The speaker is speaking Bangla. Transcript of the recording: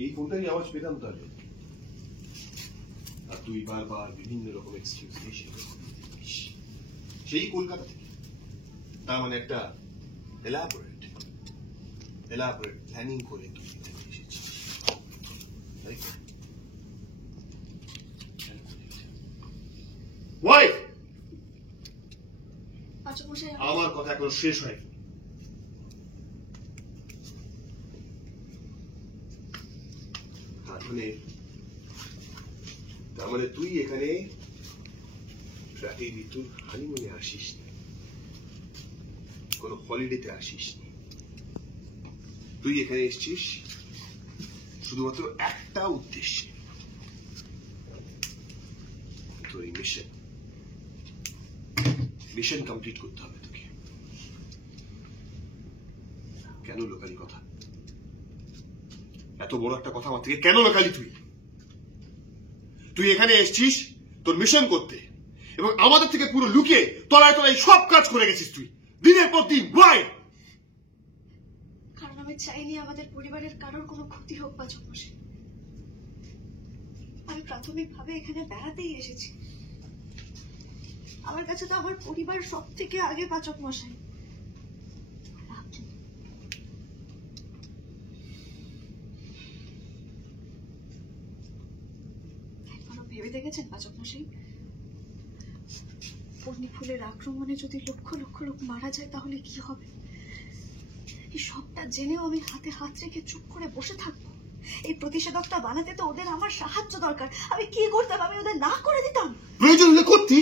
এই ফোনটারই আওয়াজ পেতাম তাহলে। আর তুই বারবার বিভিন্ন রকম এক্সকিউজ দিয়ে সেই কলকাতা থেকে, তার মানে একটা এলাবোরেট প্ল্যানিং করে তুই এখানে এসেছিস। আমার কথা এখন শেষ হয়নি। তার মানে তুই এখানে ঋতুর হানিমুনে আসিস নি, কোন হলিডেতে আসিস নি। তুই এখানে এসছিস শুধুমাত্র একটা উদ্দেশ্যে, তোর এই মিশন কমপ্লিট করতে হবে তোকে। কেন লোকালি কথা? এত বড় একটা কথা আমার থেকে কেন লোকালি? তুই এখানে এসছিস তোর মিশন করতে, এবং আমাদের থেকে পুরো লুকিয়ে তলায় তলায় সব কাজ করে গেছিস তুই দিনের পর দিন। কারণ আমি চাইনি আমাদের পরিবারের কারোর কোনো ক্ষতি হোক পাচক মশাই। আমি প্রাথমিকভাবে এখানে বেড়াতেই এসেছি। আমার কাছে তো আমার পরিবার সব থেকে আগে পাচক মশাই। ভেবে দেখেছেন পাচক মশাই, পূর্ণি ফুলের আক্রমণে যদি লক্ষ লক্ষ লোক মারা যায় তাহলে কি হবে? এই সবটা জেনেও আমি হাতে হাত রেখে চুপ করে বসে থাকবো? এই প্রতিষেধকটা বানাতে তো ওদের আমার সাহায্য দরকার। আমি কি করতাম? আমি ওদের না করে দিতাম? প্রয়োজন হলে করতি।